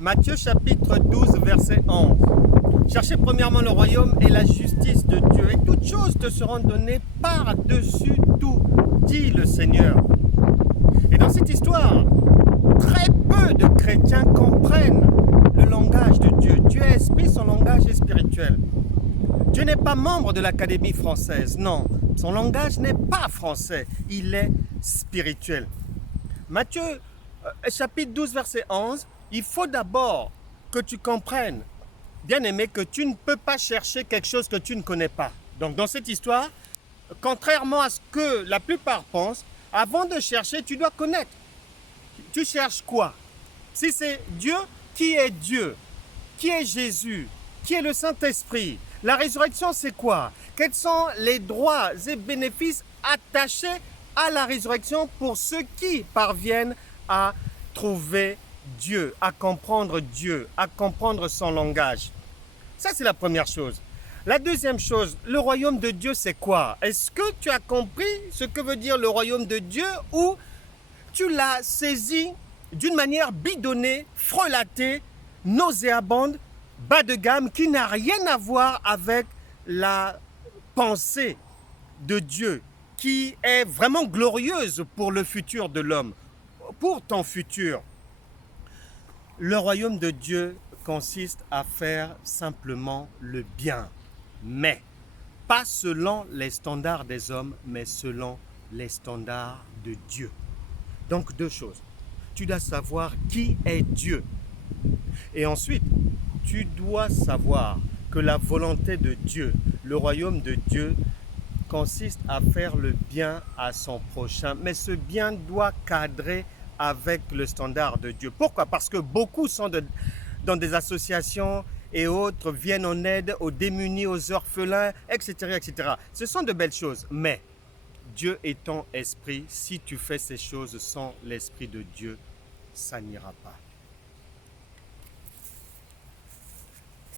Matthieu chapitre 12, verset 11. Cherchez premièrement le royaume et la justice de Dieu, et toutes choses te seront données par-dessus tout, dit le Seigneur. Et dans cette histoire, très peu de chrétiens comprennent le langage de Dieu. Dieu est esprit, son langage est spirituel. Dieu n'est pas membre de l'Académie française, non. Son langage n'est pas français, il est spirituel. Matthieu chapitre 12, verset 11, il faut d'abord que tu comprennes, bien-aimé, que tu ne peux pas chercher quelque chose que tu ne connais pas. Donc dans cette histoire, contrairement à ce que la plupart pensent, avant de chercher, tu dois connaître. Tu cherches quoi? Si c'est Dieu, qui est Dieu? Qui est Jésus? Qui est le Saint-Esprit? La résurrection, c'est quoi? Quels sont les droits et bénéfices attachés à la résurrection pour ceux qui parviennent à trouver Dieu, à comprendre son langage? Ça, c'est la première chose. La deuxième chose, le royaume de Dieu, c'est quoi? Est-ce que tu as compris ce que veut dire le royaume de Dieu ou tu l'as saisi d'une manière bidonnée, frelatée, nauséabonde, bas de gamme, qui n'a rien à voir avec la pensée de Dieu, qui est vraiment glorieuse pour le futur de l'homme, pour ton futur? Le royaume de Dieu consiste à faire simplement le bien, mais pas selon les standards des hommes, mais selon les standards de Dieu. Donc deux choses. Tu dois savoir qui est Dieu. Et ensuite, tu dois savoir que la volonté de Dieu, le royaume de Dieu, consiste à faire le bien à son prochain. Mais ce bien doit cadrer avec le standard de Dieu. Pourquoi? Parce que beaucoup sont dans des associations et autres, viennent en aide aux démunis, aux orphelins, etc., etc. Ce sont de belles choses, mais Dieu étant esprit, si tu fais ces choses sans l'esprit de Dieu, ça n'ira pas.